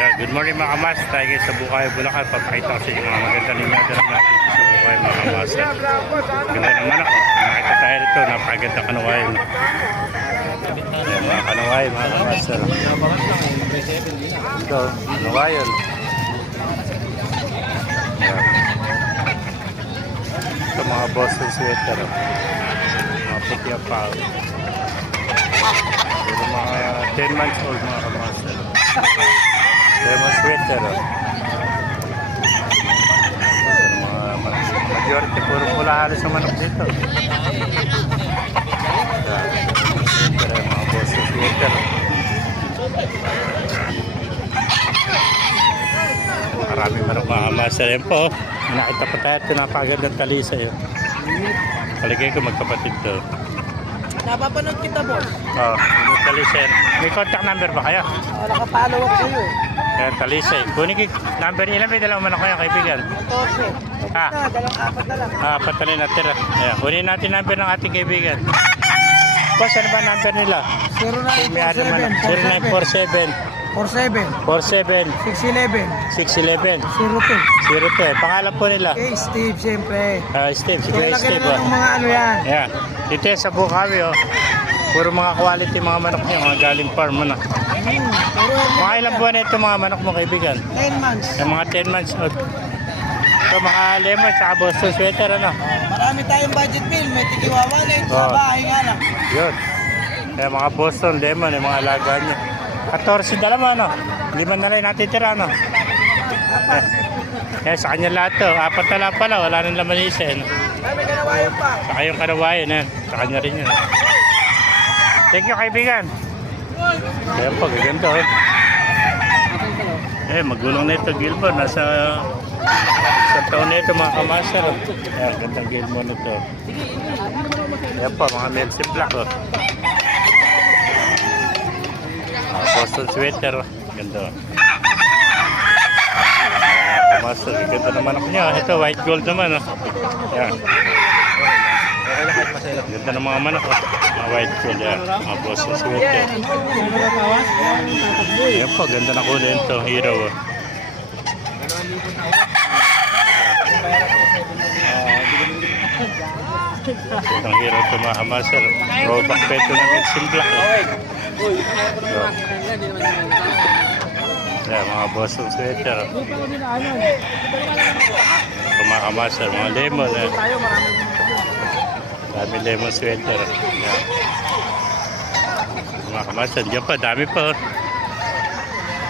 Yeah, good morning mga kamas. Tayo ngayon sa Bukay, Bulacan. Papakita ko sa inyo mga maganda ninyo na natin sa Bukay mga kamas. Ganda naman ako. Nakita tayo rito. Napakaganda kanuwayan. Yan, mga kanuwayan mga kamas. Ito, kanuwayan. Ito mga Boston sweater. Mga puti pa. Pero mga 10 months old mga kamas. Lemon sweater. Majority puro pula halos ang manok dito. Sweater, mga Boston sweater. Maraming manok mga kamasa rin po. Nakita pa tayo ito napagandang talisa yun. Paligay ko magkapatid to. Napapanood kita, boss. Oo, yung talisa yan. May contact number ba kayo? Nakapollow up sa'yo eh. Kaya talisa eh. Kunin ko number nila. May dalawang manok kayo kaibigan. 14. Ah. Apat na lang. Apat na rin natira. Ayan, kunin natin number ng ating kaibigan. Boss, ano ba number nila? 0947 0947 47 47 611 611 02. 02. Pangalan po nila? Okay, Steve, siyempre. Steve. Sige, Kaya Steve. lagyan ng mga ano yan. Ayan. Dito yan sa Bukawi, oh. Puro mga quality mga manok niya, mga galing farm mo na. Puro Mga ilang buwan na ito mga manok mo kaibigan? 10 months. Yung mga 10 months old. Ito mga lemon, saka Boston sweater, ano? Marami tayong budget bill. May tikiwawalit. Sa Oh. bahay nga lang. Yun. Kaya mga Boston lemon, yung mga alaga niya. 14 dalawa, no? 5 na rin natitira, no? Sa kanya lahat to. 4 na lang pala, wala nang laman isa, eh, no? May kanawayan pa. Saka yung kanawayan, eh. Sa kanya rin yun. Thank you, kaibigan. Kaya po, gaganda, oh. Magulong na ito, Gilbert. Nasa isang taon na ito, mga kamaster, oh. Ayan, gandang Gilbert na ito. Kaya po, mga Melsi Black, oh. Boston sweater, oh. Ganda, oh. Kamaster, ganda naman ako niya. Ito, white gold naman, oh. Ayan. Ganda ng mga manok, oh. Mga white gold, yan. Mga Boston sweater. Ayan po, ganda na kulay ito. Hero, oh. Itong hero ito mga kamaster. Rollback pa ito ng Melsi Black, oh. Ayan, mga Boston sweater. Ito mga kamaster, mga lemon, eh. Dami lemon sweater. Ayan. Mga kamaster, dyan pa, dami pa, oh.